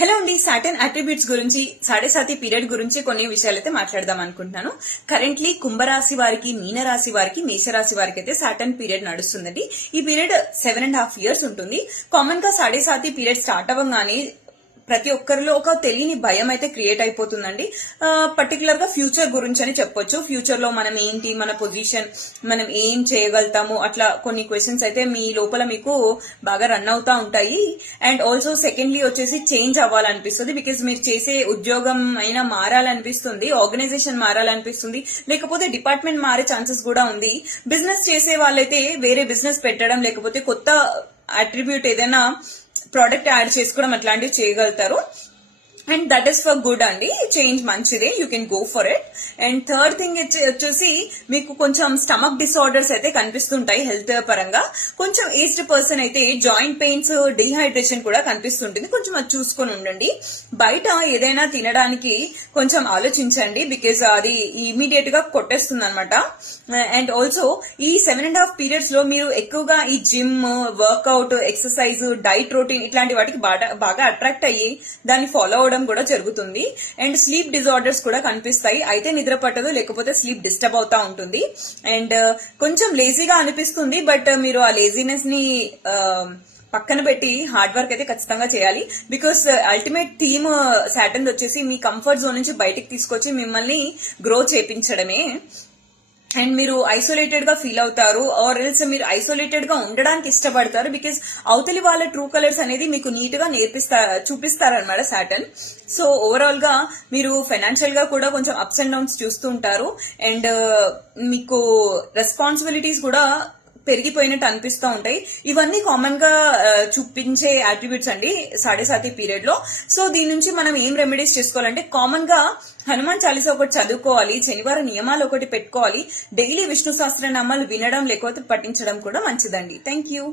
Hello అండి, Saturn attributes గురించి సాడే period గురించి కొన్ని విషయాలైతే మాట్లాడదాం అనుకుంటున్నాను. కరెంట్లీ కుంభరాశి వారికి, మీనరాశి వారికి, మేషరాశి వారికి అయితే సాటర్న్ పీరియడ్ నడుస్తుందండి. ఈ పీరియడ్ 7.5 years ఉంటుంది. కామన్ గా సాడే పీరియడ్ స్టార్ట్ అవ్వగానే ప్రతి ఒక్కరిలో ఒక తెలియని భయం అయితే క్రియేట్ అయిపోతుందండి. పర్టికులర్ గా ఫ్యూచర్ గురించి అని చెప్పొచ్చు. ఫ్యూచర్ లో మనం ఏంటి, మన పొజిషన్, మనం ఏం చేయగలుగుతాము, అట్లా కొన్ని క్వశ్చన్స్ అయితే మీ లోపల మీకు బాగా రన్ అవుతా ఉంటాయి. అండ్ ఆల్సో సెకండ్లీ వచ్చేసి చేంజ్ అవ్వాలనిపిస్తుంది. బికాస్ మీరు చేసే ఉద్యోగం అయినా మారాలనిపిస్తుంది, ఆర్గనైజేషన్ మారాలనిపిస్తుంది, లేకపోతే డిపార్ట్మెంట్ మారే ఛాన్సెస్ కూడా ఉంది. బిజినెస్ చేసే వాళ్ళైతే వేరే బిజినెస్ పెట్టడం, లేకపోతే కొత్త అట్రిబ్యూట్ ఏదైనా ప్రోడక్ట్ యాడ్ చేసుకోవడం అట్లాంటివి చేయగలుగుతారు. And that is for good అండి. చేంజ్ మంచిదే, you can go for it. And third thing వచ్చేసి మీకు కొంచెం స్టమక్ డిసార్డర్స్ అయితే కనిపిస్తుంటాయి హెల్త్ పరంగా. కొంచెం ఏజ్డ్ పర్సన్ అయితే జాయింట్ పెయిన్స్, డిహైడ్రేషన్ కూడా కనిపిస్తుంటుంది. కొంచెం అది చూసుకొని ఉండండి. బయట ఏదైనా తినడానికి కొంచెం ఆలోచించండి, బికాజ్ అది ఇమీడియట్ గా కొట్టేస్తుంది అనమాట. అండ్ ఆల్సో ఈ 7.5 periods లో మీరు ఎక్కువగా ఈ gym, workout, exercise, diet, routine ఇట్లాంటి వాటికి బాగా అట్రాక్ట్ అయ్యి దాన్ని ఫాలో అవడం కూడా జరుగుతుంది. అండ్ స్లీప్ డిజార్డర్స్ కూడా కనిపిస్తాయి. అయితే నిద్ర పట్టదు, లేకపోతే స్లీప్ డిస్టర్బ్ అవుతా ఉంటుంది. అండ్ కొంచెం లేజీగా అనిపిస్తుంది, బట్ మీరు ఆ లేజీనెస్ ని పక్కన పెట్టి హార్డ్ వర్క్ అయితే ఖచ్చితంగా చేయాలి. బికాస్ అల్టిమేట్ థీమ్ సాటర్న్ వచ్చేసి మీ కంఫర్ట్ జోన్ నుంచి బయటికి తీసుకొచ్చి మిమ్మల్ని గ్రో చేపించడమే. అండ్ మీరు ఐసోలేటెడ్ గా ఫీల్ అవుతారు, ఆర్ ఎల్స్ మీరు ఐసోలేటెడ్ గా ఉండడానికి ఇష్టపడతారు. బికాస్ అవతలి వాళ్ళ ట్రూ కలర్స్ అనేది మీకు నీట్ గా చూపిస్తారనమాట సాటర్న్. సో ఓవరాల్ గా మీరు ఫైనాన్షియల్ గా కూడా కొంచెం అప్స్ అండ్ డౌన్స్ చూస్తూ ఉంటారు. అండ్ మీకు రెస్పాన్సిబిలిటీస్ కూడా పెరిగిపోయినట్టు అనిపిస్తూ ఉంటాయి. ఇవన్నీ కామన్ గా చూపించే అట్రిబ్యూట్స్ అండి సాడే పీరియడ్ లో. సో దీని నుంచి మనం ఏం రెమెడీస్ చేసుకోవాలంటే, కామన్ గా హనుమాన్ చాలీసా ఒకటి చదువుకోవాలి, శనివారం నియమాలు ఒకటి పెట్టుకోవాలి, డైలీ విష్ణు సహస్రనామాలు వినడం లేకపోతే పఠించడం కూడా మంచిదండి. Thank you.